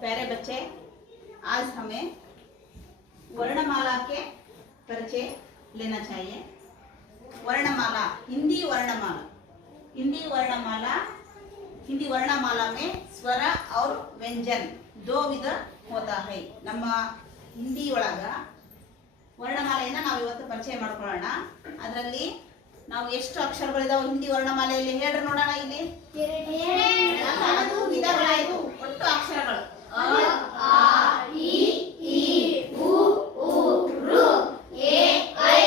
प्यारे बच्चे, आज हमें वर्णमाला के परिचय लेना चाहिए। वर्णमाला, हिंदी वर्णमाला में स्वर और व्यंजन दो विध होता है। ನಮ್ಮ ಹಿಂದಿ ಒಳಗ ವರ್ಣಮಾಲೆಯನ್ನು ನಾವು ಇವತ್ತು ಪರಿಚಯ ಮಾಡ್ಕೊಳ್ಳೋಣ। ಅದರಲ್ಲಿ ನಾವು ಎಷ್ಟು ಅಕ್ಷರಗಳಿದಾವೆ ಹಿಂದಿ ವರ್ಣಮಾಲೆಯಲ್ಲಿ ಹೇಳ್ರಿ ನೋಡೋಣ। ಇಲ್ಲಿ ಅದು ವಿಧಗಳಾಯಿತು, ಒಟ್ಟು ಅಕ್ಷರಗಳು ಅ ಆ ಇ ಈ ಉ ಊ ಋ ಎ ಐ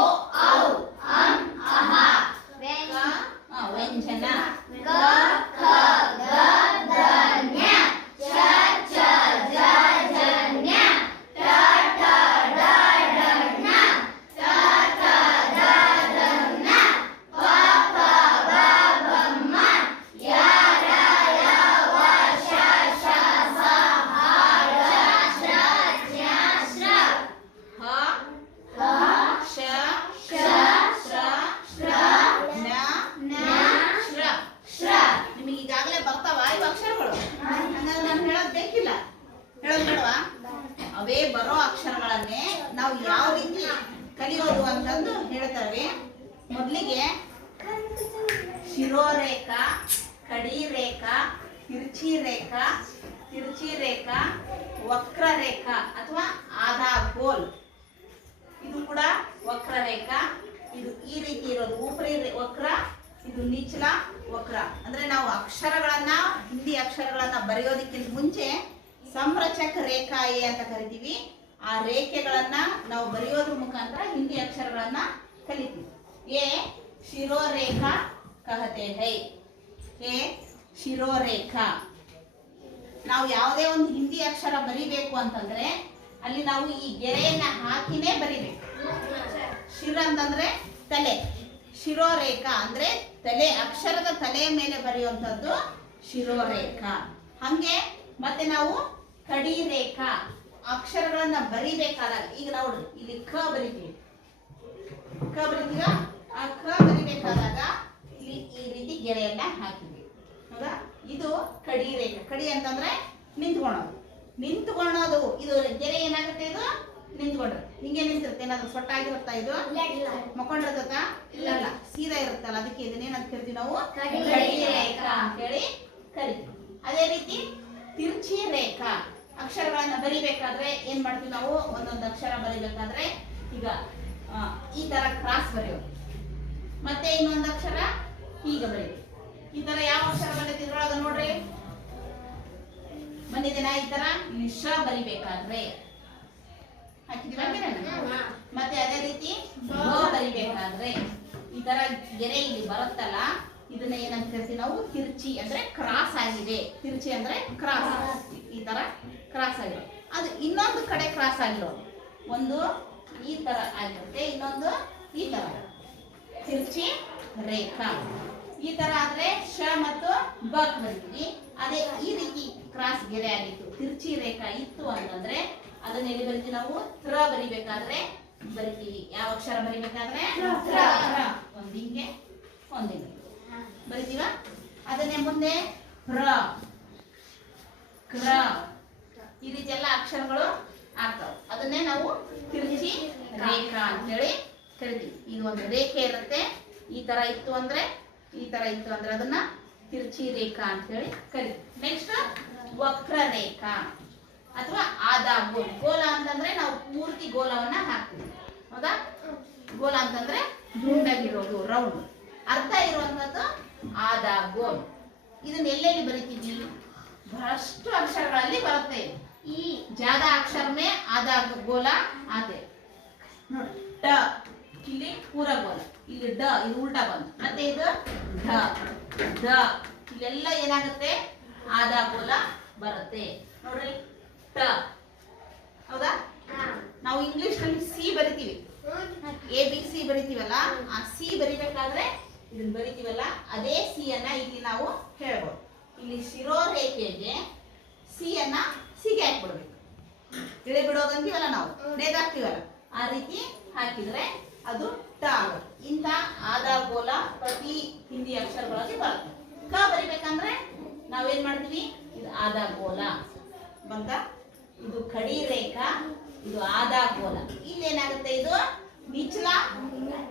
ಓ ಔ ಅಂ ಅಹ ವ್ಯಂಜನ ಕ ಖ ಗ ಘ ಞ ಚ ಛ ಜ ಝ ಞ ಟ ಠ ಡ ಢ ಣ ತ ಥ ದ ಧ ನ ಪ ಫ ಬ ಭ ಮ ಯ ರ ಯ ವ ಶ ಶ ಸ ಹ ಳ ಶ ಜ್ಞ ಶ್ರ ಹ ಹ ಶ ಶ ಶ್ರ ಶ್ರ ಜ್ಞ ನ ಶ್ರ ಶ್ರ ನಿಮಗೆ ಈಗಾಗಲೇ ಬರ್ತಾವ ಇವು ಅಕ್ಷರಗಳು? ಹಂಗಾದ್ರೆ ನಾನು ಹೇಳೋದು ಬೇಕಿಲ್ಲ, ಹೇಳೋದು ಬೇಡವಾ? ಅವೇ ಬರೋ ಅಕ್ಷರಗಳನ್ನೇ ನಾವು ಯಾವ ರೀತಿ ಕಲಿಯೋದು ಅಂತಂದು ಹೇಳ್ತೇವೆ। ಮೊದಲಿಗೆ ಶಿರೋರೇಖಾ, ಕಡಿರೇಖಾ, ತಿರ್ಚಿ ರೇಖಾ, ವಕ್ರರೇಖಾ ಅಥವಾ ಆಧಾ ಗೋಲ್, ಇದು ಕೂಡ ವಕ್ರರೇಖಾ। ಇದು ಈ ರೀತಿ ಇರೋದು ಊಪರಿ ವಕ್ರ, ಇದು ನಿಚಲ ವಕ್ರ। ಅಂದ್ರೆ ನಾವು ಅಕ್ಷರಗಳನ್ನ ಹಿಂದಿ ಅಕ್ಷರಗಳನ್ನ ಬರೆಯೋದಕ್ಕಿಂತ ಮುಂಚೆ ಸಂರಚಕ ರೇಖಾ ಎ ಅಂತ ಕರಿತೀವಿ। ಆ ರೇಖೆಗಳನ್ನ ನಾವು ಬರೆಯೋದ್ರ ಮುಖಾಂತರ ಹಿಂದಿ ಅಕ್ಷರಗಳನ್ನ ಕಲಿತೀವಿ। ಎ ಶಿರೋರೇಖಾ ಕಹತೆ ಹೈ, ಎ ಶಿರೋರೇಖಾ। ನಾವು ಯಾವುದೇ ಒಂದು ಹಿಂದಿ ಅಕ್ಷರ ಬರಿಬೇಕು ಅಂತಂದ್ರೆ ಅಲ್ಲಿ ನಾವು ಈ ಗೆರೆಯನ್ನ ಹಾಕಿನೇ ಬರಿಬೇಕು। ಶಿರ ಅಂತಂದ್ರೆ ತಲೆ, ಶಿರೋರೇಖಾ ಅಂದ್ರೆ ತಲೆ, ಅಕ್ಷರದ ತಲೆಯ ಮೇಲೆ ಬರೆಯುವಂಥದ್ದು ಶಿರೋರೇಖಾ। ಹಂಗೆ ಮತ್ತೆ ನಾವು ಕಡಿ ರೇಖಾ, ಅಕ್ಷರಗಳನ್ನ ಬರಿಬೇಕಾದಾಗ ಈಗ ನಾವು ಇಲ್ಲಿ ಕ ಬರಿತೀವಿ, ಆ ಕ ಬರಿಬೇಕಾದಾಗ ಇಲ್ಲಿ ಈ ರೀತಿ ಗೆರೆಯನ್ನ ಹಾಕಿದ್ವಿ, ಹೌದಾ? ಇದು ಕಡಿ ರೇಖಾ। ಕಡಿ ಅಂತಂದ್ರೆ ನಿಂತ್ಕೊಳ್ಳೋದು, ಇದು ಗೆರೆ ಏನಾಗುತ್ತೆ, ಇದು ನಿಂತ್ಕೊಂಡ್ರೆ ಹಿಂಗೆ ನಿಂತಿರುತ್ತೆ। ಏನಾದ್ರು ಸೊಟ್ಟಾಗಿರುತ್ತಾ, ಇದು ಮಕ್ಕೊಂಡಿರ್ತದ? ಇಲ್ಲ, ಸೀದಾ ಇರುತ್ತಲ್ಲ, ಅದಕ್ಕೆ ಇದನ್ನೇನಂತ ಕರಿತೀವಿ ನಾವು ಕಡಿ ರೇಖಾ ಅಂತ ಹೇಳಿ ಕರಿತೀವಿ। ಅದೇ ರೀತಿ ತಿರ್ಚಿ ರೇಖಾ, ಅಕ್ಷರಗಳನ್ನ ಬರಿಬೇಕಾದ್ರೆ ಏನ್ ಮಾಡ್ತೀವಿ ನಾವು, ಒಂದೊಂದು ಅಕ್ಷರ ಬರಿಬೇಕಾದ್ರೆ ಈಗ ಈ ತರ ಕ್ರಾಸ್ ಬರೆಯೋದು, ಮತ್ತೆ ಇನ್ನೊಂದು ಅಕ್ಷರ ಈಗ ಬರೀಬೇಕು। ಈ ತರ ಯಾವ ಅಕ್ಷರ ಬಂದೈತಿ ಇದ್ರೊಳಗ ನೋಡ್ರಿ, ಬಂದಿದ್ದೇನಾ? ಈ ತರ ಇಲ್ಲಿ ಶ ಬರಿಬೇಕಾದ್ರೆ ಹಾಕಿದೀವ, ಮತ್ತೆ ಅದೇ ರೀತಿ ಬ ಬರಿಬೇಕಾದ್ರೆ ಈ ತರ ಗೆರೆ ಇಲ್ಲಿ ಬರುತ್ತಲ್ಲ, ಇದನ್ನ ಏನಂತ ಕರಿತೀವಿ ನಾವು ತಿರ್ಚಿ, ಅಂದ್ರೆ ಕ್ರಾಸ್ ಆಗಿದೆ। ತಿರ್ಚಿ ಅಂದ್ರೆ ಕ್ರಾಸ್, ಈ ತರ ಕ್ರಾಸ್ ಆಗಿರೋ ಅದು ಇನ್ನೊಂದು ಕಡೆ ಕ್ರಾಸ್ ಆಗಿರೋದು, ಒಂದು ಈ ತರ ಆಗಿರುತ್ತೆ, ಇನ್ನೊಂದು ಈ ತರ ತಿರ್ಚಿ ರೇಖಾ। ಈ ತರ ಆದ್ರೆ ಶ ಮತ್ತು ಬ ಬರಿತೀವಿ। ಅದೇ ಈ ರೀತಿ ಕ್ರಾಸ್ ಗೆರೆ ಆಗಿತ್ತು, ತಿರ್ಚಿ ರೇಖಾ ಇತ್ತು ಅಂತಂದ್ರೆ ಅದನ್ನ ಎಲ್ಲಿ ಬರಿತೀವಿ ನಾವು, ತ್ರ ಬರಿಬೇಕಾದ್ರೆ ಬರಿತೀವಿ। ಯಾವ ಅಕ್ಷರ ಬರಿಬೇಕಾದ್ರೆ ಒಂದ್ ಹಿಂಗೆ ಒಂದ್ ಹಿಂಗೆ ಬರಿತೀವ। ಅದನ್ನೇ ಮುಂದೆ ಪ್ರ, ಕ್ರ, ಈ ರೀತಿ ಎಲ್ಲ ಅಕ್ಷರಗಳು ಆಗ್ತಾವ, ಅದನ್ನೇ ನಾವು ತಿರ್ಚಿ ರೇಖಾ ಅಂತ ಹೇಳಿ ಕರಿತೀವಿ। ಈಗ ಒಂದು ರೇಖೆ ಇರುತ್ತೆ, ಈ ತರ ಇತ್ತು ಅಂದ್ರೆ ಅದನ್ನ ತಿರ್ಚಿ ರೇಖಾ ಅಂತ ಹೇಳಿ ಕರಿತೀವಿ। ನೆಕ್ಸ್ಟ್ ವಕ್ರ ರೇಖಾ ಅಥವಾ ಆಧಾ ಗೋಲ್। ಗೋಲ ಅಂತಂದ್ರೆ ನಾವು ಪೂರ್ತಿ ಗೋಲವನ್ನ ಹಾಕ್ತೀವಿ, ಹೌದಾ? ಗೋಲ ಅಂತಂದ್ರೆ ದುಂಡಾಗಿರೋದು, ರೌಂಡ್, ಅರ್ಧ ಇರುವಂತದ್ದು ಆಧಾ ಗೋಲ್। ಇದನ್ನ ಎಲ್ಲೆಲ್ಲಿ ಬರಿತೀವಿ? ಬಹಳಷ್ಟು ಅಕ್ಷರಗಳಲ್ಲಿ ಬರುತ್ತೆ। ಈ ಜಾದಾ ಅಕ್ಷರ ಮೇ ಆಧಾ ಗೋಲ ಆತೆ ನೋಡಿ, ಟ ಇಲ್ಲಿ ಪೂರ ಗೋಲ, ಇಲ್ಲಿ ಡ ಇದು ಉಲ್ಟಾ ಬಂತು, ಮತ್ತೆ ಇದು ಢ, ಇಲ್ಲೆಲ್ಲ ಏನಾಗುತ್ತೆ, ಆಧಾ ಗೋಲ ಬರುತ್ತೆ ನೋಡ್ರಿ, ಟ, ಹೌದಾ? ನಾವು ಇಂಗ್ಲಿಷ್ ನಲ್ಲಿ ಸಿ ಬರಿತೀವಿ, ABC ಬರಿತೀವಲ್ಲ, ಆ ಸಿ ಬರಿಬೇಕಾದ್ರೆ ಇದನ್ನ ಬರಿತೀವಲ್ಲ, ಅದೇ ಸಿ ಅನ್ನ ಇಲ್ಲಿ ನಾವು ಹೇಳ್ಬೋದು। ಇಲ್ಲಿ ಶಿರೋರೇಖೆಗೆ ಸಿ ಅನ್ನ ಸಿಗೆ ಹಾಕ್ಬಿಡ್ಬೇಕು, ಇಳಿ ಬಿಡೋದಂತೀವಲ್ಲ ನಾವು, ನೇದಾಕ್ತೀವಲ್ಲ, ಆ ರೀತಿ ಹಾಕಿದ್ರೆ ಅದು ಟ ಆಗುತ್ತೆ। ಇಂಥ ಆಧಾ ಗೋಲ ಪ್ರತಿ ಹಿಂದಿ ಅಕ್ಷರಗಳಲ್ಲಿ ಬರುತ್ತೆ। ಕ ಬರಿಬೇಕಂದ್ರೆ ನಾವೇನ್ ಮಾಡ್ತೀವಿ, ಇದು ಆಧಾ ಗೋಲ, ಬಂತ. ಇದು ಕಡಿ ರೇಖಾ, ಇದು ಆದಾಗೋಲ. ಇಲ್ಲೇನಾಗುತ್ತೆ, ಇದು ನಿಚ್ಚಲ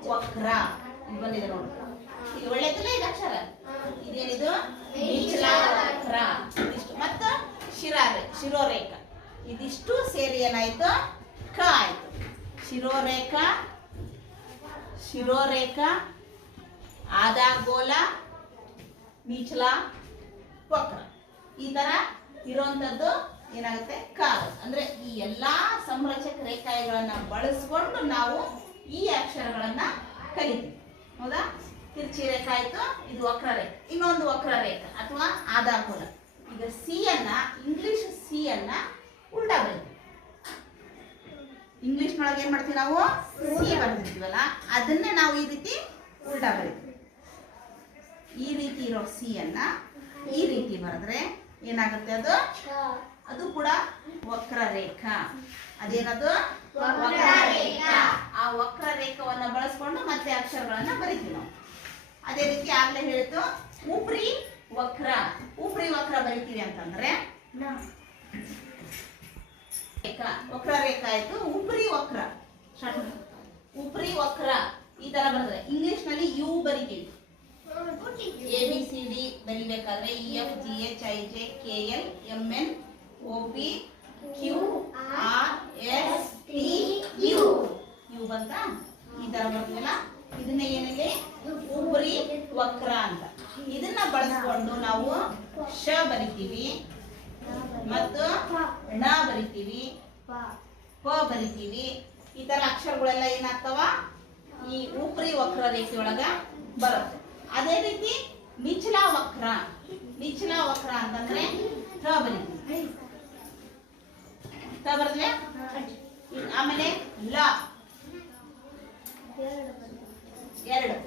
ವಕ್ರ. ಇದು ಬಂದಿದೆ ನೋಡಿ, ಇದು ಒಳ್ಳೆದಿಲ್ಲ ಇದು ಅಕ್ಷರ. ಇದೇನಿದು ನಿಚ್ಚಲ ವಕ್ರ. ಇದಿಷ್ಟು ಮತ್ತು ಶಿರೋರೇಖಾ. ಇದಿಷ್ಟು ಸೇರಿ ಏನಾಯ್ತು, ಕ ಆಯ್ತು. ಶಿರೋರೇಖಾ, ಆದಾಗೋಲ, ನಿಚ್ಚಲ ವಕ್ರ. ಈ ತರ ಇರುವಂತದ್ದು ಏನಾಗುತ್ತೆ, ಕಾಲ. ಅಂದ್ರೆ ಈ ಎಲ್ಲಾ ಸಂರಚಕ ರೇಖಾಯಗಳನ್ನ ಬಳಸ್ಕೊಂಡು ನಾವು ಈ ಅಕ್ಷರಗಳನ್ನ ಕಲಿತೀವಿ. ಹೌದಾ? ತಿರ್ಚಿ ರೇಖಾ ಆಯ್ತು, ಇದು ವಕ್ರರೇಖೆ. ಇನ್ನೊಂದು ವಕ್ರರೇಖೆ ಅಥವಾ ಆದಾಗೋಲ. ಈಗ ಸಿ ಅನ್ನ, ಇಂಗ್ಲಿಷ್ ಸಿ ಅನ್ನ ಉಲ್ಟಾ ಬರೀತೀವಿ. ಇಂಗ್ಲಿಷ್ನೊಳಗೆ ಏನ್ ಮಾಡ್ತೀವಿ ನಾವು, ಸಿ ಬರ್ದಿರ್ತೀವಲ್ಲ, ಅದನ್ನೇ ನಾವು ಈ ರೀತಿ ಉಲ್ಟಾ ಬರೀತೀವಿ. ಈ ರೀತಿ ಇರೋ ಸಿ ಅನ್ನ ಈ ರೀತಿ ಬರೆದ್ರೆ ಏನಾಗುತ್ತೆ, ಅದು ಕೂಡ ವಕ್ರರೇಖಾ. ಅದೇನದು ವಕ್ರರೇಖಾ. ಆ ವಕ್ರರೇಖವನ್ನ ಬಳಸ್ಕೊಂಡು ಮತ್ತೆ ಅಕ್ಷರಗಳನ್ನ ಬರಿತೀವಿ ನಾವು. ಅದೇ ರೀತಿ ಆಗ್ಲೇ ಹೇಳಿತು ಉಪ್ರಿ ವಕ್ರ. ಉಪ್ರಿ ವಕ್ರ ಬರಿತೀವಿ ಅಂತಂದ್ರೆ ವಕ್ರರೇಖಾ ಆಯ್ತು. ಉಪ್ರಿ ವಕ್ರ, ಉಪ್ರಿ ವಕ್ರ ಈ ತರ ಬರೆದ್ರೆ ಇಂಗ್ಲಿಷ್ ನಲ್ಲಿ ಯು ಬರಿತೀವಿ. ABCD ಬರಿಬೇಕಾದ್ರೆ EFGHIJ KL MN OP QRSTU ಇವು ಬಂತ. ಈ ತರ ಬರ್ತೀವಲ್ಲ, ಇದನ್ನ ಏನಿದೆ ಉಪ್ರಿ ವಕ್ರ ಅಂತ. ಇದನ್ನ ಬಳಸ್ಕೊಂಡು ನಾವು ಶ ಬರಿತೀವಿ ಮತ್ತು ಣ ಬರಿತೀವಿ, ಪ ಬರಿತೀವಿ. ಈ ತರ ಅಕ್ಷರಗಳೆಲ್ಲ ಏನಾಗ್ತಾವ, ಈ ಉಪ್ರಿ ವಕ್ರ ರೇಖೆಯೊಳಗ ಬರುತ್ತೆ. ಅದೇ ರೀತಿ ನಿಚ್ಚಲ ವಕ್ರ ಅಂತಂದ್ರೆ ತ ಬರೀತೀವಿ. ತ ಬರ್ಲೆ. ಆಮೇಲೆ ಲ 2.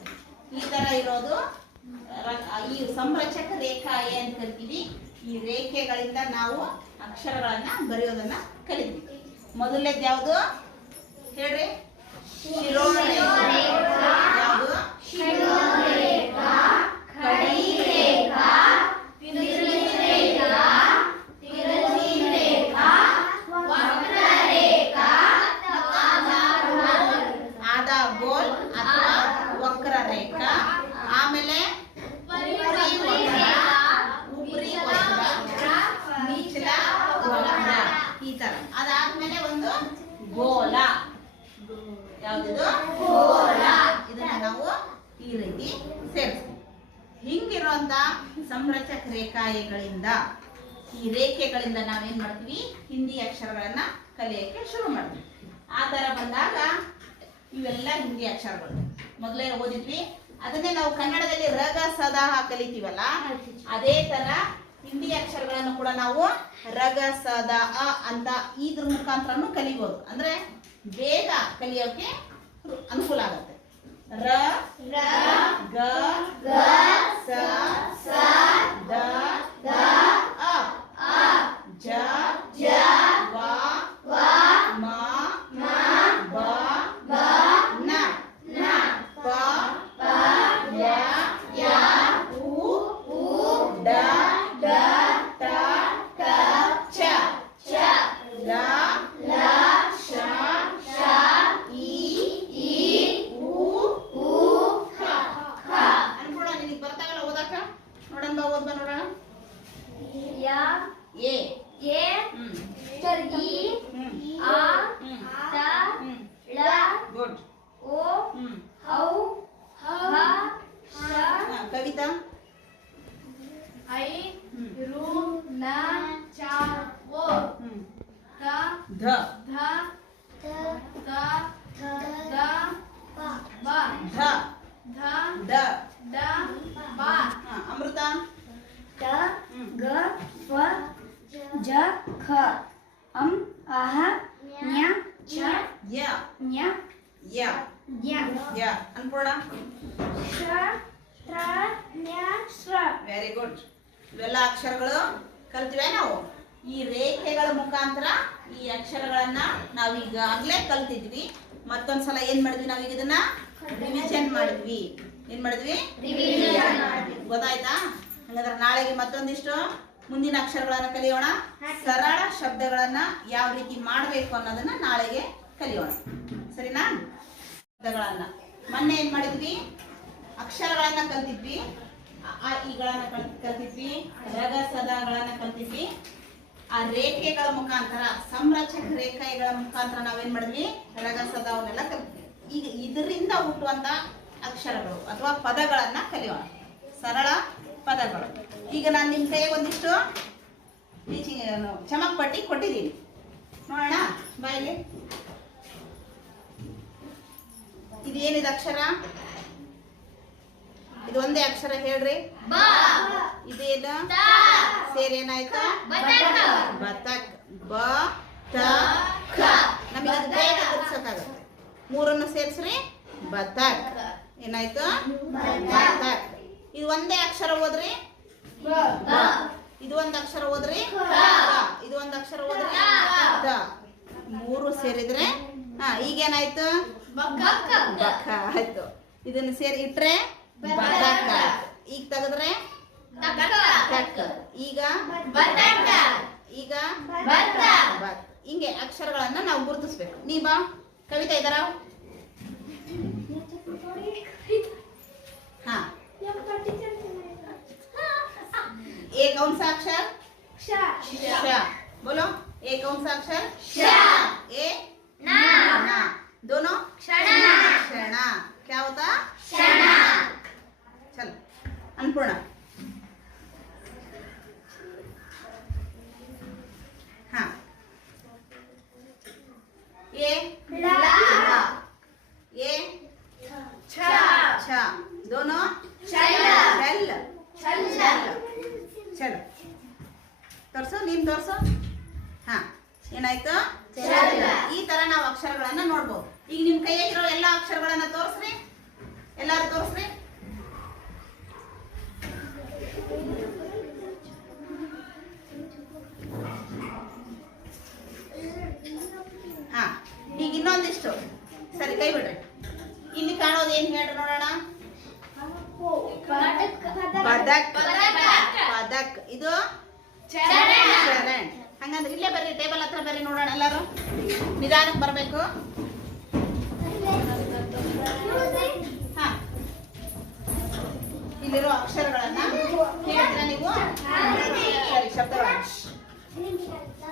ಈ ತರ ಇರೋದು ಈ ಸಂರಚಕ ರೇಖಾ ಅಂತ ಕರಿತೀವಿ. ಈ ರೇಖೆಗಳಿಂದ ನಾವು ಅಕ್ಷರಗಳನ್ನ ಬರೆಯೋದನ್ನ ಕಲಿತೀವಿ. ಮೊದಲನೇದು ಯಾವುದು ಹೇಳ್ರಿ? ಶಿರೋರೇಖಾ. ಯಾವುದು? ಶಿರೋರೇಖಾ, ಕಡಿ ರೇಖಾ, ತಿರಚಿ ರೇಖಾ, ವಕ್ರರೇಖಾ, ಆದಾಗೋಲ್ ಅಥವಾ ವಕ್ರರೇಖಾ. ಆಮೇಲೆ ಉಪ್ರಿ ವಕ್ರ, ನಿಚ್ಚಲ ವಕ್ರ. ಈ ತರ. ಅದಾದ್ಮೇಲೆ ಒಂದು ಗೋಲ. ಯಾವ್ದು? ಗೋಲ. ಇದನ್ನ ನಾವು ಈ ರೀತಿ ಸೇರಿಸ್ತೀವಿ. ಹಿಂಗಿರುವಂತ ಸಂರಚಕ ರೇಖಾಯಗಳಿಂದ, ಈ ರೇಖೆಗಳಿಂದ ನಾವೇನ್ ಮಾಡ್ತೀವಿ, ಹಿಂದಿ ಅಕ್ಷರಗಳನ್ನ ಕಲಿಯಕ್ಕೆ ಶುರು ಮಾಡ್ತೀವಿ. ಆ ತರ ಬಂದಾಗ ಇವೆಲ್ಲ ಹಿಂದಿ ಅಕ್ಷರಗಳು ಮೊದಲೇ ಓದಿದ್ವಿ. ಅದನ್ನೇ ನಾವು ಕನ್ನಡದಲ್ಲಿ ರಗ ಸದಾ ಕಲಿತೀವಲ್ಲ, ಅದೇ ತರ ಹಿಂದಿ ಅಕ್ಷರಗಳನ್ನು ಕೂಡ ನಾವು ರಗ ಸದ ಅ ಅಂತ ಇದ್ರ ಮುಖಾಂತರನು ಕಲಿಬಹುದು. ಅಂದ್ರೆ ಬೇಗ ಕಲಿಯೋಕೆ ಅನುಕೂಲ ಆಗುತ್ತೆ. ರ ಗ ಸ ದ ಅ ಜ ವ ಮ ಬ ನ ಪ ಯ ಉ ಡ ಟ ಚ ಲ ಶ ಈ ಅನ್ಕೊಳ. ನಿನಗೆ ಬರ್ತಾಗಲ್ಲ ಓದಾಕ? ನೋಡೋಣ ಬಾ, ಓದ್ ಬಾ ನೋಡೋಣ. ಎ ಗುಡ್. ಕವಿತಾ? ಧ ದ ಅಮೃತ? ज ख अम आह न्या छ ಯ न्या ಯ या ಯ ಅನ್ಪೂರ್ಣ? श त्र न्या स्र. Very good. ಇವೆಲ್ಲ ಅಕ್ಷರಗಳು ಕಲ್ತಿವೆ ನಾವು. ಈ ರೇಖೆಗಳ ಮುಖಾಂತರ ಈ ಅಕ್ಷರಗಳನ್ನ ನಾವು ಈಗಾಗಲೇ ಕಲ್ತಿದ್ವಿ. ಮತ್ತೊಂದ್ಸಲ ಏನ್ ಮಾಡಿದ್ವಿ, ನಾವೀಗ ಇದನ್ನ ರಿವಿಷನ್ ಮಾಡಿದ್ವಿ. ಏನ್ ಮಾಡಿದ್ವಿ? ರಿವಿಷನ್ ಮಾಡಿದ್ವಿ. ಗೊತ್ತಾಯ್ತಾ? ಹಾಗಾದ್ರೆ ನಾಳೆಗೆ ಮತ್ತೊಂದಿಷ್ಟು ಮುಂದಿನ ಅಕ್ಷರಗಳನ್ನ ಕಲಿಯೋಣ. ಸರಳ ಶಬ್ದಗಳನ್ನ ಯಾವ ರೀತಿ ಮಾಡಬೇಕು ಅನ್ನೋದನ್ನ ನಾಳೆಗೆ ಕಲಿಯೋಣ. ಸರಿನಾ? ಶಬ್ದಗಳನ್ನ ಮೊನ್ನೆ ಏನ್ ಮಾಡಿದ್ವಿ? ಅಕ್ಷರಗಳನ್ನ ಕಲ್ತಿದ್ವಿ, ಈಗಳನ್ನ ಕಲ್ತಿದ್ವಿ, ರಗ ಸದಗಳನ್ನ ಕಲ್ತಿದ್ವಿ. ಆ ರೇಖೆಗಳ ಮುಖಾಂತರ, ಸಂರಚಕ ರೇಖೆಗಳ ಮುಖಾಂತರ ನಾವೇನ್ ಮಾಡಿದ್ವಿ? ರಗ ಸದವನ್ನೆಲ್ಲ ಕಲ್ತಿದ್ವಿ. ಈಗ ಇದರಿಂದ ಹುಟ್ಟುವಂತ ಅಕ್ಷರಗಳು ಅಥವಾ ಪದಗಳನ್ನ ಕಲಿಯೋಣ. ಸರಳ ಪದಗಳು. ಈಗ ನಾನು ನಿಮ್ಮ ಕೈಗೆ ಒಂದಿಷ್ಟು ಚಮಕ್ ಪಟ್ಟಿ ಕೊಟ್ಟಿದ್ದೀನಿ, ನೋಡೋಣ ಬಾಯಲ್ಲಿ. ಇದೇನಿದೆ ಅಕ್ಷರ? ಇದು ಒಂದೇ ಅಕ್ಷರ ಹೇಳ್ರಿ. ಇದೇನು ಸೇರಿ ಏನಾಯ್ತು? ಬತಕ್. ಬ ತ ಕ. ನಮಗೆ ಅದು ಬೇಗ ಗುರ್ಸಕ್ಕಾಗತ್ತೆ. ಮೂರನ್ನು ಸೇರಿಸ್ರಿ, ಬತಕ್. ಏನಾಯ್ತು? ಬತಕ್. ಇದು ಒಂದೇ ಅಕ್ಷರ ಓದ್ರಿ. ಇದು ಒಂದು ಅಕ್ಷರ ಓದ್ರಿ. ಇದು ಒಂದು ಅಕ್ಷರ ಓದ್ರಿ. ತ. ಮೂರು ಸೇರಿದ್ರೆ ಈಗೇನಾಯ್ತು? ಬಕ ಆಯ್ತು. ಇದನ್ನ ಸೇರಿ ಇಟ್ರೆ ಬದಕ. ಈಗ ತೆಗೆದ್ರೆ ತಕ್ಕ. ಈಗ ಈಗ ಬತ್. ಹಿಂಗೆ ಅಕ್ಷರಗಳನ್ನ ನಾವು ಗುರುತಿಸ್ಬೇಕು. ನೀ ಬಾ ಕವಿತಾ ಇದ್ದಾರ? ಹಾ, एक कौन सा अक्षर? श. बोलो, एक कौन सा अक्षर? श. ए ना. दोनों क्षणा. क्षणा क्या होता? क्षणा. चलो अन्नपूर्णा. हाँ, ये ला. ये छ. छ. दोनों चल. ಚಲೋ ತೋರ್ಸು, ನೀನ್ ತೋರ್ಸು. ಹಾ, ಏನಾಯ್ತು? ಈ ತರ ನಾವು ಅಕ್ಷರಗಳನ್ನ ನೋಡ್ಬೋದು. ಈಗ ನಿಮ್ ಕೈಯಾಗಿರೋ ಎಲ್ಲಾ ಅಕ್ಷರಗಳನ್ನ ತೋರಿಸ್ರಿ, ಎಲ್ಲಾರು ತೋರಿಸ್ರಿ. ಹಾ, ಈಗ ಇನ್ನೊಂದಿಷ್ಟು. ಸರಿ, ಕೈ ಬಿಡ್ರಿ. ಇಲ್ಲಿ ಕಾಣೋದು ಏನ್ ಹೇಳ್ರಿ ನೋಡೋಣ. ಪದಕ್. ಪದಕ್. ಇದು ಚರಣ್. ಹಂಗಂದ್ರೆ ಇಲ್ಲೇ ಬರ್ರಿ, ಟೇಬಲ್ ಹತ್ರ ಬರ್ರಿ, ನೋಡೋಣ. ಎಲ್ಲಾರು ನಿಧಾನಕ್ಕೆ ಬರ್ಬೇಕು. ಹಾ, ಇಲ್ಲಿರೋ ಅಕ್ಷರಗಳನ್ನ ಹೇಳ್ತೀರಾ ನೀವು? ಸರಿ, ಶಬ್ದಗಳನ್ನ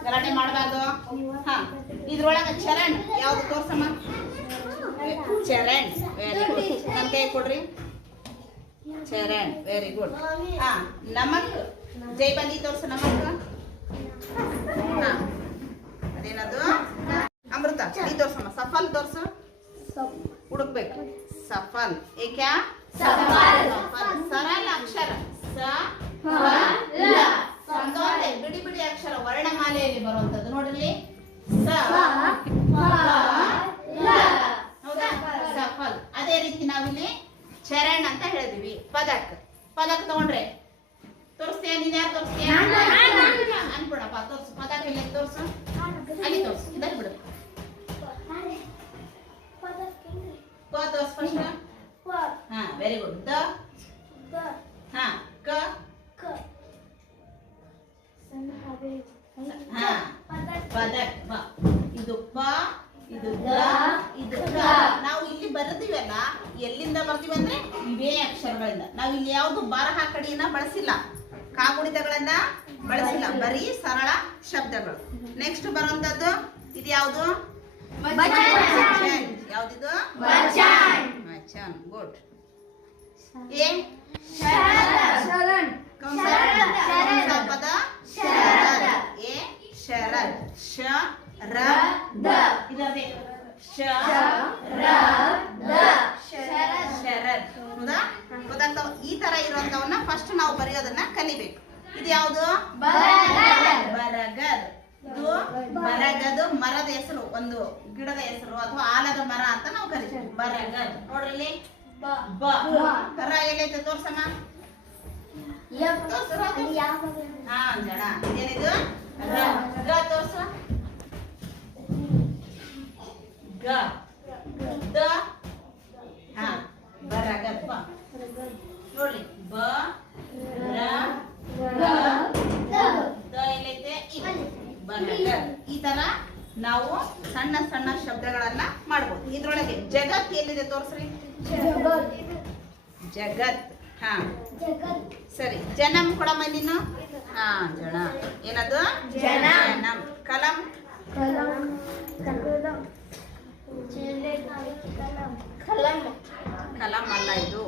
ಗಲಾಟೆ ಮಾಡಬಾರ್ದು. ಹಾ, ಇದ್ರೊಳಗ ಚರಣ್ ಯಾವ್ದು ತೋರ್ಸಮ್ಮ? ಚರಣ್. Very good. ನನ್ ಕೈ ಕೊಡ್ರಿ. ಚರಣ್. Very good. ಹಾ, ನಮಕ್. ಜೈ ಬಂದಿ ತೋರ್ಸು. ನಮಕ್. ಹಾ, ಅದೇನದು? ಅಮೃತ. ನೀ ತೋರ್ಸಮ್ಮ. ಸಫಲ್ ತೋರ್ಸು. ಹುಡುಕ್ಬೇಕು. ಸಫಲ್. ಏಕ್ಯಾ? ಸಫಲ್. ಸರಳ ಅಕ್ಷರ. ಸಂದೋಲೆ ಬಿಡಿ ಬಿಡಿ ಅಕ್ಷರ ವರ್ಣಮಾಲೆಯಲ್ಲಿ ಬರುವಂತದ್ದು ನೋಡ್ರಿ. ಹೌದಾ? ಸಫಲ್. ಅದೇ ರೀತಿ ನಾವಿಲ್ಲಿ ಚರಣ್ ಅಂತ ಹೇಳಿದ್ವಿ. ಪದಕ್. ಪದಕ್ ತಗೊಂಡ್ರೆ ತೋರಿಸ್ತೀಯ? ನೀನ್ ಯಾರು ತೋರಿಸ್ತೀಯ? ಅನ್ಬಿಡಪ್ಪ, ತೋರ್ಸು. ಪದಕ್ ಇಲ್ಲಿ ತೋರ್ಸು. ಅಲ್ಲಿ ತೋರ್ಸು. ಇದಕ್ಕೆ ಬಿಡು. ಪ ತೋರ್ಸು ಫಸ್ಟ್. ಹಾ, ವೆರಿ ಗುಡ್. ದ. ಹಾ, ಕ. ಹಾ, ಪದಕ್. ಬ. ಇದು ಪ, ಇದು ದ, ಇದು ಕ. ನಾವು ಇಲ್ಲಿ ಬರ್ತೀವಲ್ಲ, ಎಲ್ಲಿಂದ ಬರ್ತೀವಿ ಅಂದ್ರೆ ಇವೇ ಅಕ್ಷರಗಳಿಂದ. ನಾವು ಇಲ್ಲಿ ಯಾವ್ದು ಬರಹ ಕಡಿಯನ್ನ ಬಳಸಿಲ್ಲ, ಕಾಗುಣಿತಗಳನ್ನ ಬಳಸಿಲ್ಲ, ಬರೀ ಸರಳ ಶಬ್ದಗಳು. ನೆಕ್ಸ್ಟ್ ಬರುವಂತದ್ದು ಇದು ಯಾವುದು? ಯಾವ್ದಿದು? ವಚನ್. ಗುಡ್. ಏ ಪದ ಏ ಶರದ್. ಶರದ್. ಇದರದೇ ಶರದ್. ಹೌದಾ? ಗೊತ್ತಾಗ್ತಾವ? ಈ ತರ ಇರುವಂತವನ್ನ ಫಸ್ಟ್ ನಾವು ಬರೆಯೋದನ್ನ ಕಲಿಬೇಕು. ಇದು ಯಾವುದು? ಬರಗದ್. ಇದು ಬರಗದು ಮರದ ಹೆಸರು, ಒಂದು ಗಿಡದ ಹೆಸರು ಅಥವಾ ಆಲದ ಮರ ಅಂತ ನಾವು ಕರಿತೀವಿ. ಬರಗದ್. ನೋಡ್ರಿ ಇಲ್ಲಿ ಬ. ರ ಎಲ್ಲೈತೆ ತೋರ್ಸಮ್ಮ. ಹಾ, ಜಡ. ಇದೇನಿದು? ಗ ತೋರ್ಸು. ಗ. ದ. ಹಾ, ಬರಗದ್. ಬ. ನೋಡ್ರಿ ಬ ರ ಗ ಬರಗದ್. ಈ ತರ ನಾವು ಸಣ್ಣ ಸಣ್ಣ ಶಬ್ದಗಳನ್ನ ಮಾಡ್ಬೋದು. ಇದ್ರೊಳಗೆ ಜಗತ್ ಎಲ್ಲಿದೆ ತೋರ್ಸ್ರಿ. ಜಗತ್. ಹಾ ಸರಿ. ಜನಂ ಕೊಡಮ್ಮ ನೀನು. ಹಾ ಜನ ಏನದು ಜನಂ. ಕಲಂ ಕಲಂ ಅಲ್ಲ ಇದು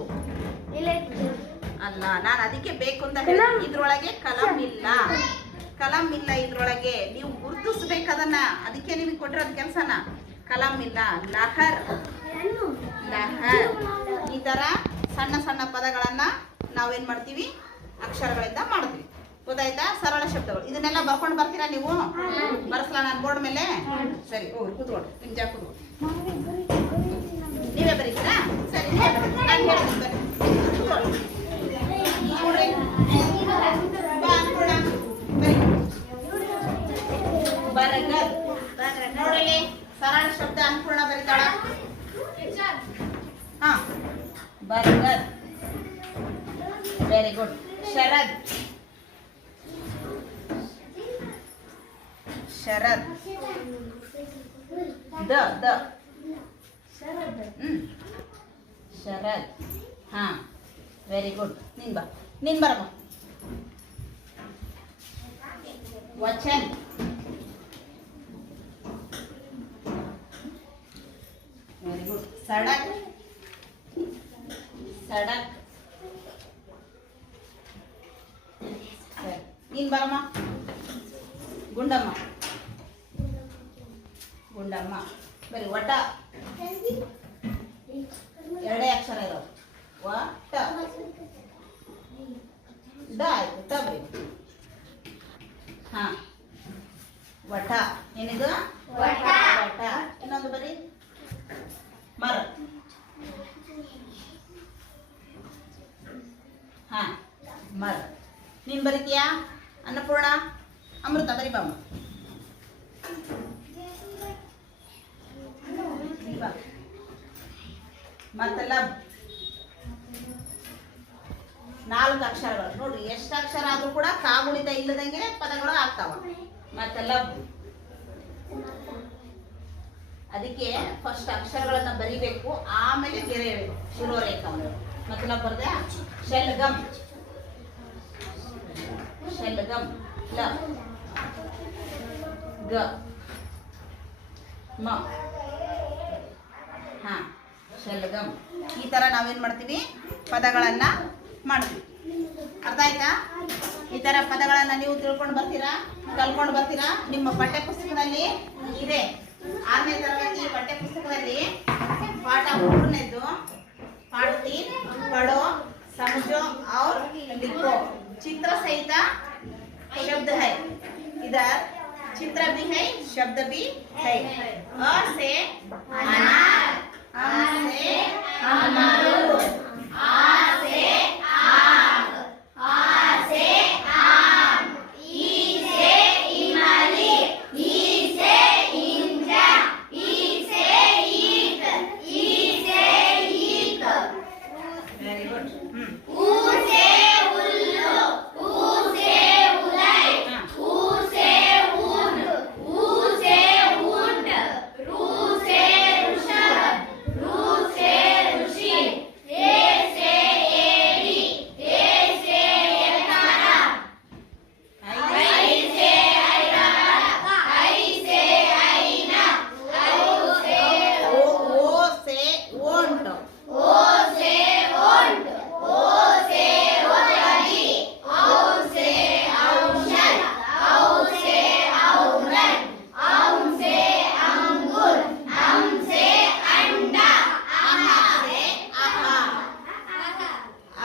ಅಲ್ಲ. ನಾನು ಅದಕ್ಕೆ ಬೇಕು ಅಂತ ಹೇಳಿ ಇದ್ರೊಳಗೆ ಕಲಂ ಇಲ್ಲ. ಕಲಂ ಇಲ್ಲ ಇದ್ರೊಳಗೆ. ನೀವು ಗುರುತಿಸ್ಬೇಕು ಅದನ್ನ. ಅದಕ್ಕೆ ನಿಮಗೆ ಕೊಟ್ಟಿರೋದು ಕೆಲಸನ. ಕಲಂ ಇಲ್ಲ. ಲಹರ್ ಲಹರ್. ಈ ತರ ಸಣ್ಣ ಸಣ್ಣ ಪದಗಳನ್ನ ನಾವೇನ್ ಮಾಡ್ತೀವಿ ಅಕ್ಷರಗಳಿಂದ ಮಾಡ್ತೀವಿ. ಗೊತ್ತಾಯ್ತಾ? ಸರಳ ಶಬ್ದಗಳು. ಇದನ್ನೆಲ್ಲ ಬರ್ಕೊಂಡು ಬರ್ತೀರಾ ನೀವು? ಬರ್ಸ್ಲಾ ನಾನು ಬೋರ್ಡ್ ಮೇಲೆ? ಸರಿ ಹೋಗಿ ಕೂತ್ಕೊಳ್ಳಿ. ನಿಮ್ ಜಾಗ ಕೂತ್ಕೊಳ್ಳಿ. ನೀವೇ ಬರೀತೀರಾ? ಸರಿ ನಾನು ಹೇಳ್ತೀನಿ ಬರ್ರಿ. ಕೂತ್ಕೊಳ್ಳಿ. ನೋಡ್ರಿ. ಬಾ ಅನ್ಪೂರ್ಣ. ಬರಿ. ಬರಗದ್. ನೋಡ್ರಿ ಸರಳ ಶಬ್ದ ಅನ್ಪೂರ್ಣ ಬರೀತಾಳ. ಹಾ ಬರಗದ್. Very good. ಶರದ್ ಶರದ್. ದ ದ ಶರದ್. ಹಾ ವೆರಿ ಗುಡ್. ನೀನ್ ಬಾ. ನೀನ್ ಬರಮ್ಮ. ವಚನ್. Very good. ಸಡಕ್ ಸಡಕ್. ಸರಿ ನೀನ್ ಬರಮ್ಮ. ಗುಂಡಮ್ಮ ಗುಂಡಮ್ಮ. ಬರೀ ವಟ. ಎರಡೇ ಅಕ್ಷರ ಇರೋದು. ವಟ. ದ ಆಯ್ತು. ಟ ಬರೀ. ಹಾ ವಟ. ಏನಿದು ವಟ. ಇನ್ನೊಂದು ಬರೀ. ಮರ. ಹಾ ಮರ. ನೀನ್ ಬರೀತೀಯಾ? ಅನ್ನಪೂರ್ಣ. ಅಮೃತ ಬರೀ ಬಾಮ್ಮ. ಮತ್ತೆಲ್ಲ 4 ಅಕ್ಷರಗಳು. ನೋಡ್ರಿ ಎಷ್ಟು ಅಕ್ಷರ ಆದ್ರೂ ಕೂಡ ಕಾಗುಣಿತ ಇಲ್ಲದಂಗೆ ಪದಗಳು ಆಗ್ತಾವ. ಮತ್ತೆಲ್ಲ ಅದಕ್ಕೆ ಫಸ್ಟ್ ಅಕ್ಷರಗಳನ್ನ ಬರಿಬೇಕು, ಆಮೇಲೆ ಗೆರೆ ಎಳಿಬೇಕು. ಶಿರೋರೇಖವನ್ನು ಮತ್ತೆಲ್ಲ ಬರ್ದೆ. ಶೆಲ್ಗಮ್ ಶೆಲ್ಗಮ್. ಲ ಗ ಮ. ಹಾ ಶೆಲ್ಗಮ್. ಈ ತರ ನಾವೇನ್ ಮಾಡ್ತೀವಿ ಪದಗಳನ್ನ ಮಾಡ್ತೀವಿ. ಅರ್ಥ ಆಯ್ತಾ? ಈ ತರ ಪದಗಳನ್ನ ನೀವು ತಿಳ್ಕೊಂಡು ಬರ್ತೀರಾ, ಕಲ್ಕೊಂಡು ಬರ್ತೀರಾ. ನಿಮ್ಮ ಪಠ್ಯ ಪುಸ್ತಕದಲ್ಲಿ ಇದೆ. 6ನೇ ತರಗತಿ ಪಠ್ಯ ಪುಸ್ತಕದಲ್ಲಿ ಪಾಠ 3ನೇದು पाठ 3 पढ़ो समझो और लिखो। चित्र सहित शब्द है, इधर चित्र भी है शब्द भी है। अ से अनार, आ से अमरूद, आ से आम, आ से आम, ई से इमली, ई से इंजा, ई से ईट, ई से ईक। Very good. ऊ से उल्लू, ऊ से उलई, ऊ से ऊन, ऊ से ऊंट, रू से ऋषभ, रू से ऋषि, ए से एड़ी, ए से एकारा, ऐ से ऐरावत, ऐ से ऐनक, औ से ओ से ओंट, ओ से ओंट, ओ से ओटड़ी, औ से औषध, औ से औरत, औं से अंगूर, अं से अंडा, आहा से आहा,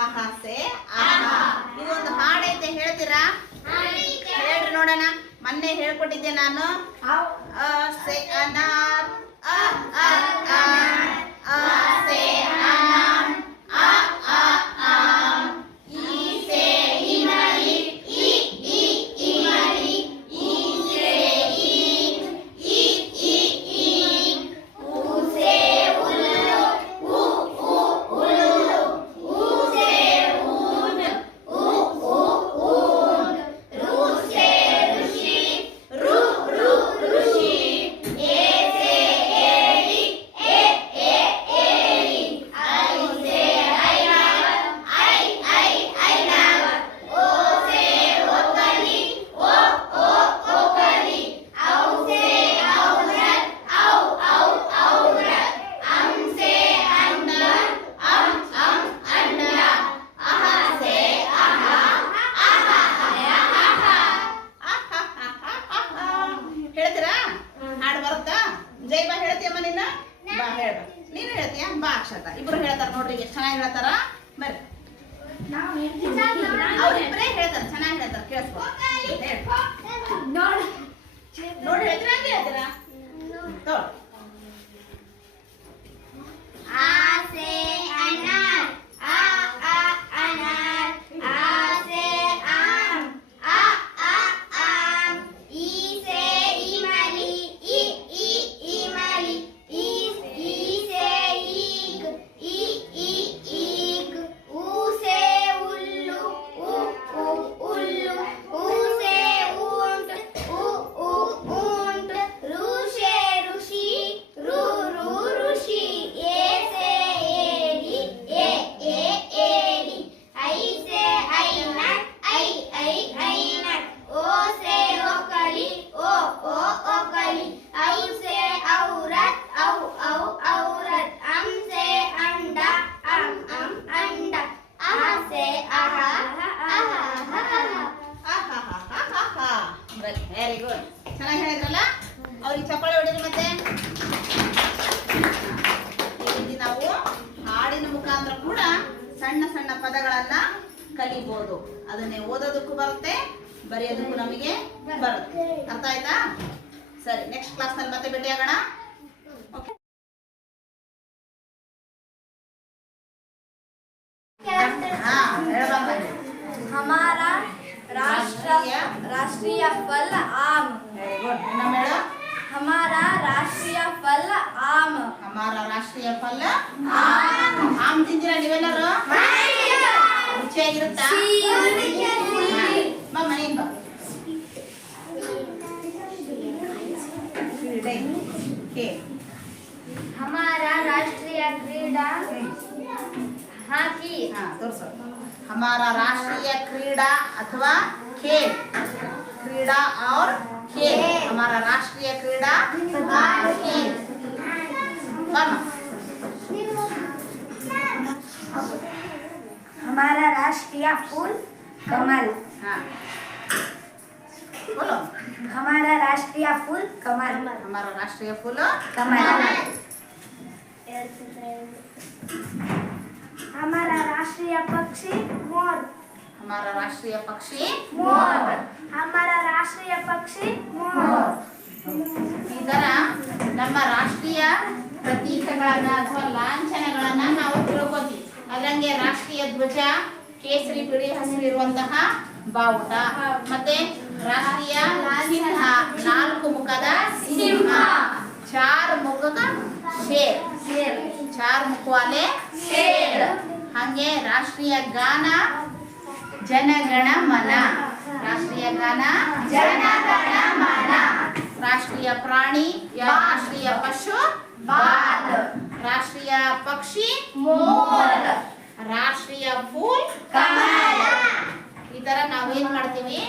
आहा से आहा। ಇದೊಂದು ಹಾಡೈತೆ, ಹೇಳ್ತೀರಾ? ಹೇಳ್ರಿ ನೋಡೋಣ. ಮೊನ್ನೆ ಹೇಳ್ಕೊಟ್ಟಿದ್ದೆ ನಾನು. ಅ से अनार, अ अ आ, आ से अनाम, आ आम, ई से इमली, ई इमली, ई से ईट, ई ईख, ऊ से उल्लू, ऊ उल्लू, ऊ से ऊन, ऊ ऊंट, रू से ऋषि, रू ಜೈ ಬಾ ಹೇಳ್ತೀಯಮ್ಮ ನಿನ್ನ ಬಾ ಹೇಳ್ಬ ನೀನು ಹೇಳ್ತೀಯ ಬಾ ಅಕ್ಷತ ಇಬ್ರು ಹೇಳ್ತಾರ ನೋಡ್ರಿ ಎಷ್ಟು ಚೆನ್ನಾಗಿ ಹೇಳ್ತಾರ ಬರ್ರಿ ಅವ್ರಿಬ್ರೇ ಹೇಳ್ತಾರ ಚೆನ್ನಾಗಿ ಹೇಳ್ತಾರ ಕೇಳಿಸ್ಕೊ ನೋಡಿ ಹೇಳ್ತೀರಾ ಹಂಗೆ ಹೇಳ್ತೀರಾ ತೋಳ್ ಆಸೆ ಅನಾರ್ ಆ ಅನಾರ್ ಆಸೆ ಆಮ್ ಆ ಆಮ್ ಈಸೆ ಇಮಲಿ ಇಮಲಿ ಈಸೆ ಈಗ್ ಈಗ್ ಊಸೆ ಉಲ್ಲು ಉಲ್ಲು ಊಸೆ ಊಂಟ್ ಊಂಟ್ ಋಷೆ ಋಷಿ ಋಷಿ ಏಸೆ ಏಡಿ ಏಡಿ ಐಸೆ ಐನಟ್ ಐನಟ್ ಓಸೆ ಒಕಲಿ ಒಕಲಿ ಔಸೆ ಔರತ್ ಔರತ್ ಅಂಸೆ ಅಂಡ ಅಂಡ ಆಸೆ ವೆರಿ ಗುಡ್ ಚೆನ್ನಾಗಿ ಹೇಳಿದ್ರಲ್ಲ ಅವ್ರಿಗೆ ಚಪ್ಪಾಳೆ ಹೊಡೀರಿ ಮತ್ತೆ ಈ ರೀತಿ ನಾವು ಹಾಡಿನ ಮುಖಾಂತರ ಕೂಡ ಸಣ್ಣ ಸಣ್ಣ ಪದಗಳನ್ನ ಕಲಿಬಹುದು ಅದನ್ನೇ ಓದೋದಕ್ಕೂ ಬರುತ್ತೆ ಬರೆಯೋದಕ್ಕೂ ನಮಗೆ ಬರುತ್ತೆ ಅರ್ಥ ಆಯ್ತಾ ಸರಿ ನೆಕ್ಸ್ಟ್ ಕ್ಲಾಸ್ ನಲ್ಲಿ ಮತ್ತೆ ಭೇಟಿಯಾಗೋಣ ಓಕೆ ಹಾ ಹೇಳಬಾರ್ದು हमारा राष्ट्रीय फल आम ವೆರಿ ಗುಡ್ ಇನ್ನ ಮೇಡಮ್ हमारा राष्ट्रीय फल आम हमारा राष्ट्रीय फल आम ತಿಂದಿರಾ ನೀವೆಲ್ಲರೂ ರುಚಿಯಾಗಿರುತ್ತಾ ಬಾ ಮನೆಯಿಂದ ಬಾ ಓಕೆ हमारा राष्ट्रीय क्रीड़ा हॉकी हाँ तोर्सो हमारा राष्ट्रीय क्रीड़ा अथवा खेल क्रीड़ा और खेल हमारा राष्ट्रीय क्रीड़ा और खेल हमारा राष्ट्रीय फूल कमल हाँ बोलो हमारा राष्ट्रीय फूल कमल हमारा राष्ट्रीय फूल कमल हमारा राष्ट्रीय पक्षी मोर हमारा राष्ट्रीय पक्षी मोर हमारा राष्ट्रीय पक्षी मोर ಈ ತರ ನಮ್ಮ ರಾಷ್ಟ್ರೀಯ ಪ್ರತೀಕಗಳನ್ನ ಅಥವಾ ಲಾಂಛನಗಳನ್ನ ನಾವು ತಿಳ್ಕೊತೀವಿ ಅದ್ರಂಗೆ ರಾಷ್ಟ್ರೀಯ ಧ್ವಜ ಕೇಸರಿ ಬಿಳಿ ಹಸಿರಿರುವಂತಹ ಬಾವುಟ ಮತ್ತೆ ರಾಷ್ಟ್ರೀಯ ಸಿಂಹ 4 ಮುಖದ ಸಿಂಹ 4 ಮುಖದ ಶೇರ್ 4 ಮುಖ ವಾಲೆ ಶೇರ್ ಹಂಗೆ ರಾಷ್ಟ್ರೀಯ ಗಾನ ಜನಗಣ ಮನ ರಾಷ್ಟ್ರೀಯ ಗಾನ ಜನಗಣ ಮನ राष्ट्रीय प्राणी या राष्ट्रीय पशु बाघ राष्ट्रीय पक्षी मोर राष्ट्रीय फूल कमल ಈ ತರ ನಾವು ಏನು ಮಾಡ್ತೀವಿ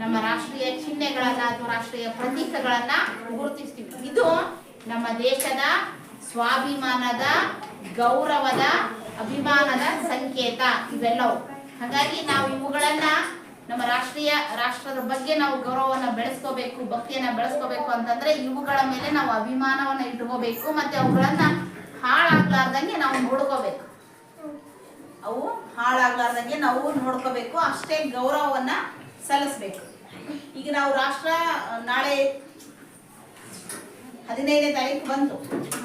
ನಮ್ಮ ರಾಷ್ಟ್ರೀಯ ಚಿಹ್ನೆಗಳನ್ನ ಅಥವಾ ರಾಷ್ಟ್ರೀಯ ಪ್ರತೀಕಗಳನ್ನ ಗುರುತಿಸ್ತೀವಿ ಇದು ನಮ್ಮ ದೇಶದ ಸ್ವಾಭಿಮಾನದ ಗೌರವದ ಅಭಿಮಾನದ ಸಂಕೇತ ಇವೆಲ್ಲವೂ ಹಾಗಾಗಿ ನಾವು ಇವುಗಳನ್ನ ನಮ್ಮ ರಾಷ್ಟ್ರದ ಬಗ್ಗೆ ನಾವು ಗೌರವವನ್ನು ಬೆಳೆಸ್ಕೋಬೇಕು ಭಕ್ತಿಯನ್ನ ಬೆಳೆಸ್ಕೋಬೇಕು ಅಂತಂದ್ರೆ ಇವುಗಳ ಮೇಲೆ ನಾವು ಅಭಿಮಾನವನ್ನ ಇಟ್ಕೋಬೇಕು ಮತ್ತೆ ಅವುಗಳನ್ನ ಹಾಳಾಗ್ಲಾರ್ದಂಗೆ ನಾವು ನೋಡ್ಕೋಬೇಕು ಅವು ಹಾಳಾಗ್ಲಾರ್ದಂಗೆ ನಾವು ನೋಡ್ಕೋಬೇಕು ಅಷ್ಟೇ ಗೌರವವನ್ನ ಸಲ್ಲಿಸ್ಬೇಕು ಈಗ ನಾವು ನಾಳೆ 15ನೇ ತಾರೀಕು ಬಂತು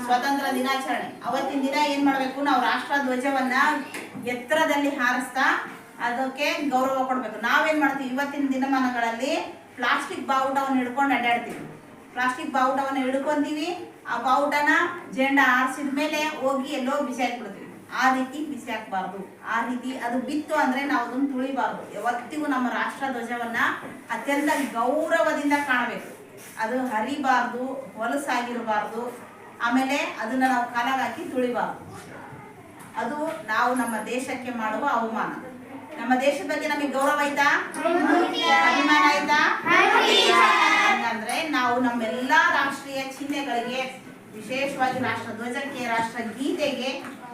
ಸ್ವಾತಂತ್ರ್ಯ ದಿನಾಚರಣೆ ಅವತ್ತಿನ ದಿನ ಏನ್ ಮಾಡ್ಬೇಕು ನಾವು ರಾಷ್ಟ್ರ ಧ್ವಜವನ್ನ ಎತ್ತರದಲ್ಲಿ ಹಾರಿಸ್ತಾ ಅದಕ್ಕೆ ಗೌರವ ಕೊಡ್ಬೇಕು ನಾವೇನ್ ಮಾಡ್ತೀವಿ ಇವತ್ತಿನ ದಿನಮಾನಗಳಲ್ಲಿ ಪ್ಲಾಸ್ಟಿಕ್ ಬಾವುಟವನ್ನು ಹಿಡ್ಕೊಂಡು ಅಡ್ಡಾಡ್ತೀವಿ ಪ್ಲಾಸ್ಟಿಕ್ ಬಾವುಟವನ್ನು ಹಿಡ್ಕೊಂತೀವಿ ಆ ಬಾವುಟನ ಜೆಂಡ ಆರಿಸಿದ ಮೇಲೆ ಹೋಗಿ ಎಲ್ಲೋ ಬಿಸಿ ಹಾಕ್ಬಿಡ್ತೀವಿ ಆ ರೀತಿ ಬಿಸಿ ಹಾಕ್ಬಾರ್ದು ಆ ರೀತಿ ಅದು ಬಿತ್ತು ಅಂದ್ರೆ ನಾವು ಅದನ್ನು ತುಳಿಬಾರ್ದು ಯಾವತ್ತಿಗೂ ನಮ್ಮ ರಾಷ್ಟ್ರ ಧ್ವಜವನ್ನ ಅತ್ಯಂತ ಗೌರವದಿಂದ ಕಾಣಬೇಕು ಅದು ಹರಿಬಾರ್ದು ಹೊಲಸಾಗಿರಬಾರ್ದು ಆಮೇಲೆ ಅದನ್ನ ನಾವು ಕಾಲಾಗ ಹಾಕಿ ತುಳಿಬಾರ್ದು ಅದು ನಾವು ನಮ್ಮ ದೇಶಕ್ಕೆ ಮಾಡುವ ಅವಮಾನ ನಮ್ಮ ದೇಶದ ಬಗ್ಗೆ ನಮಗೆ ಗೌರವ ಐತಾ ಅಭಿಮಾನ ಐತಾ ಹಂಗಂದ್ರೆ ನಾವು ನಮ್ಮೆಲ್ಲಾ ರಾಷ್ಟ್ರೀಯ ಚಿಹ್ನೆಗಳಿಗೆ ವಿಶೇಷವಾಗಿ ರಾಷ್ಟ್ರ ಧ್ವಜಕ್ಕೆ ರಾಷ್ಟ್ರ ಗೀತೆಗೆ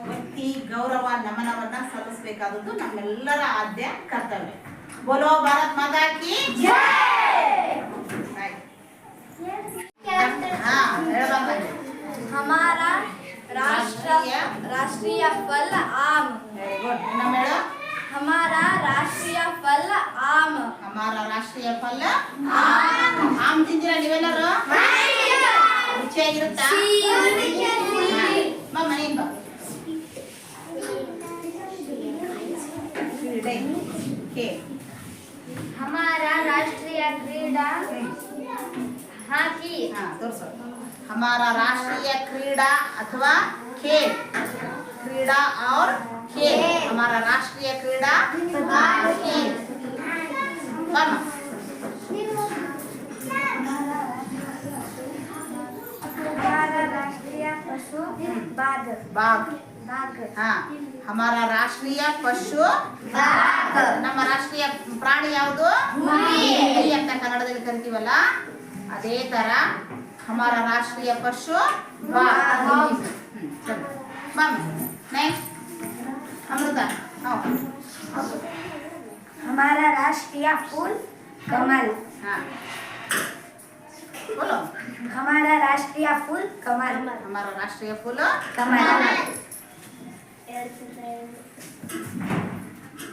ಭಕ್ತಿ ಗೌರವ ನಮನವನ್ನ ಸಲ್ಲಿಸಬೇಕಾದದ್ದು ನಮ್ಮೆಲ್ಲರ ಆದ್ಯ ಕರ್ತವ್ಯ ಬೋಲೋ ಭಾರತ್ ಮಾತಾ ಕಿ ಜೈ ಹಾ ಹೇಳಬಾರ್ದು राष्ट्रीय फल आम। Very good. ಇನ್ನೊಮ್ಮೆ ಹೇಳು. हमारा राष्ट्रीय फल आम। ಹಮಾರ ರಾಷ್ಟ್ರೀಯ ಫಲ ಆಮ್ ತಿಂದಿರಾ ನೀವೆಲ್ಲರೂ? ರುಚಿಯಾಗಿರುತ್ತಾ? ಮನೆಯಿಂದ ಬಾ. ಕ್ರೀಡೆ ಕೆ. हमारा राष्ट्रीय क्रीड़ा हॉकी। ಹಾ ತೋರಿಸು. ಹಮಾರ ರಾಷ್ಟ್ರೀಯ ಕ್ರೀಡಾ ಅಥವಾ खेल, क्रीड़ा और खेल. हमारा राष्ट्रीय क्रीड़ा और खेल. बनो. हमारा राष्ट्रीय पशु बाघ। बाघ. बाघ। हाँ. हमारा ರಾಷ್ಟ್ರೀಯ ಪಶು ಬಾಘ. ನಮ್ಮ ರಾಷ್ಟ್ರೀಯ ಪ್ರಾಣಿ ಯಾವುದು? ಹುಲಿ ಅಂತ ಕನ್ನಡದಲ್ಲಿ ಕರಿತೀವಲ್ಲ ಅದೇ ತರ ಹಮಾರ ರಾಷ್ಟ್ರೀಯ ಪಶು ಬಾಘ. नेक्स्ट अमृता. हमारा राष्ट्रीय फूल कमल। हाँ बोलो. हमारा राष्ट्रीय फूल कमल। हमारा राष्ट्रीय फूल कमल।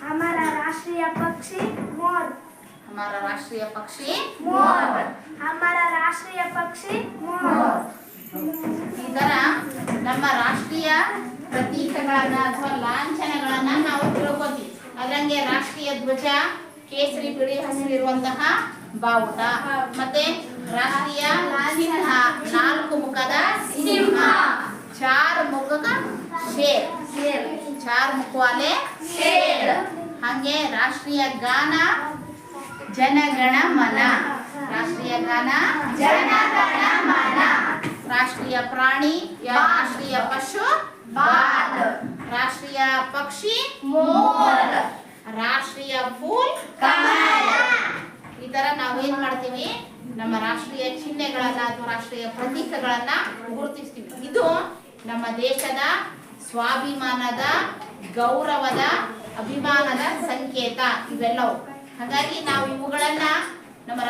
हमारा राष्ट्रीय पक्षी मोर। हमारा राष्ट्रीय पक्षी मोर। हमारा राष्ट्रीय पक्षी मोर। ಈ ತರ ನಮ್ಮ ರಾಷ್ಟ್ರೀಯ ಪ್ರತೀಕಗಳನ್ನ ಅಥವಾ ಲಾಂಛನಗಳನ್ನ ನಾವು ತಿಳ್ಕೊತೀವಿ. ಅದರಂಗೆ ರಾಷ್ಟ್ರೀಯ ಧ್ವಜ ಕೇಸರಿ ಬಿಳಿ ಹಸಿರಿರುವಂತಹ ಬಾವುಟ, ಮತ್ತೆ ರಾಷ್ಟ್ರೀಯ ಸಿಂಹ 4 ಮುಖದ ಸಿಂಹ, 4 ಮುಖದ ಶೇರ್, 4 ಮುಖ ವಾಲೆ ಶೇರ್. ಹಾಗೆ ರಾಷ್ಟ್ರೀಯ ಗಾನ ಜನಗಣ ಮನ, ರಾಷ್ಟ್ರೀಯ ಗಾನ ಜನಗಣ ಮನ. राष्ट्रीय प्राणी या राष्ट्रीय पशु बाघ, राष्ट्रीय पक्षी मोर, राष्ट्रीय फूल कमल. ಈ ತರ ನಾವು ಏನು ಮಾಡ್ತೀವಿ, ನಮ್ಮ ರಾಷ್ಟ್ರೀಯ ಚಿಹ್ನೆಗಳನ್ನ ಅಥವಾ ರಾಷ್ಟ್ರೀಯ ಪ್ರತೀಕಗಳನ್ನ ಗುರುತಿಸ್ತೀವಿ. ಇದು ನಮ್ಮ ದೇಶದ ಸ್ವಾಭಿಮಾನದ, ಗೌರವದ, ಅಭಿಮಾನದ ಸಂಕೇತ ಇವೆಲ್ಲವೂ. ಹಾಗಾಗಿ ನಾವು ಇವುಗಳನ್ನ ನಮ್ಮ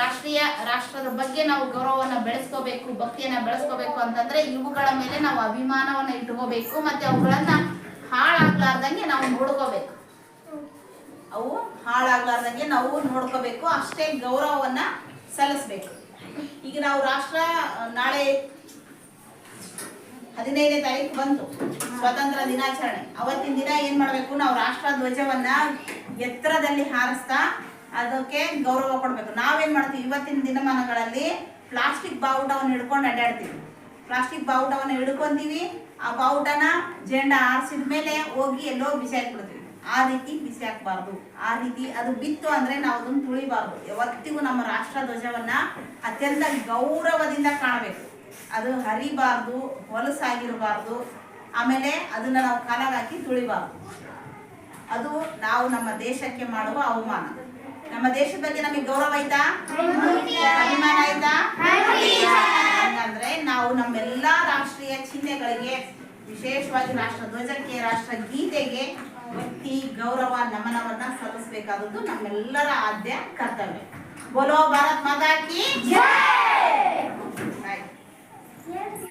ರಾಷ್ಟ್ರದ ಬಗ್ಗೆ ನಾವು ಗೌರವವನ್ನು ಬೆಳೆಸ್ಕೋಬೇಕು, ಭಕ್ತಿಯನ್ನ ಬೆಳೆಸ್ಕೋಬೇಕು ಅಂತಂದ್ರೆ ಇವುಗಳ ಮೇಲೆ ನಾವು ಅಭಿಮಾನವನ್ನ ಇಟ್ಕೋಬೇಕು. ಮತ್ತೆ ಅವುಗಳನ್ನ ಹಾಳಾಗ್ಲಾರ್ದಂಗೆ ನಾವು ನೋಡ್ಕೋಬೇಕು. ಅವು ಹಾಳಾಗ್ಲಾರ್ದಂಗೆ ನಾವು ನೋಡ್ಕೋಬೇಕು, ಅಷ್ಟೇ ಗೌರವವನ್ನ ಸಲ್ಲಿಸ್ಬೇಕು. ಈಗ ನಾವು ನಾಳೆ 15ನೇ ತಾರೀಕು ಬಂತು ಸ್ವಾತಂತ್ರ್ಯ ದಿನಾಚರಣೆ. ಅವತ್ತಿನ ದಿನ ಏನ್ ಮಾಡ್ಬೇಕು, ನಾವು ರಾಷ್ಟ್ರ ಧ್ವಜವನ್ನ ಎತ್ತರದಲ್ಲಿ ಹಾರಿಸ್ತಾ ಅದಕ್ಕೆ ಗೌರವ ಕೊಡ್ಬೇಕು. ನಾವೇನ್ ಮಾಡ್ತೀವಿ, ಇವತ್ತಿನ ದಿನಮಾನಗಳಲ್ಲಿ ಪ್ಲಾಸ್ಟಿಕ್ ಬಾವುಟವನ್ನು ಹಿಡ್ಕೊಂಡು ಅಡ್ಡಾಡ್ತೀವಿ. ಪ್ಲಾಸ್ಟಿಕ್ ಬಾವುಟವನ್ನು ಹಿಡ್ಕೊಂತೀವಿ, ಆ ಬಾವುಟನ ಜೆಂಡ ಆರಿಸಿದ ಮೇಲೆ ಹೋಗಿ ಎಲ್ಲೋ ಬಿಸಿ ಹಾಕ್ಬಿಡ್ತೀವಿ. ಆ ರೀತಿ ಬಿಸಿ ಹಾಕ್ಬಾರ್ದು. ಆ ರೀತಿ ಅದು ಬಿತ್ತು ಅಂದ್ರೆ ನಾವು ಅದನ್ನು ತುಳಿಬಾರ್ದು. ಯಾವತ್ತಿಗೂ ನಮ್ಮ ರಾಷ್ಟ್ರ ಧ್ವಜವನ್ನ ಅತ್ಯಂತ ಗೌರವದಿಂದ ಕಾಣಬೇಕು. ಅದು ಹರಿಬಾರ್ದು, ಹೊಲಸಾಗಿರಬಾರ್ದು. ಆಮೇಲೆ ಅದನ್ನ ನಾವು ಕಾಲಾಗ ಹಾಕಿ ತುಳಿಬಾರ್ದು. ಅದು ನಾವು ನಮ್ಮ ದೇಶಕ್ಕೆ ಮಾಡುವ ಅವಮಾನ. ನಮ್ಮ ದೇಶದ ಬಗ್ಗೆ ನಮಗೆ ಗೌರವ ಐತಾ, ಅಭಿಮಾನ ಐತಾ? ಹಂಗಂದ್ರೆ ನಾವು ನಮ್ಮೆಲ್ಲಾ ರಾಷ್ಟ್ರೀಯ ಚಿಹ್ನೆಗಳಿಗೆ, ವಿಶೇಷವಾಗಿ ರಾಷ್ಟ್ರ ಧ್ವಜಕ್ಕೆ, ರಾಷ್ಟ್ರ ಗೀತೆಗೆ ಭಕ್ತಿ, ಗೌರವ, ನಮನವನ್ನ ಸಲ್ಲಿಸಬೇಕಾದದ್ದು ನಮ್ಮೆಲ್ಲರ ಆದ್ಯ ಕರ್ತವ್ಯ. ಬೋಲೋ ಭಾರತ್ ಮಾತಾ ಕಿ ಜೈ.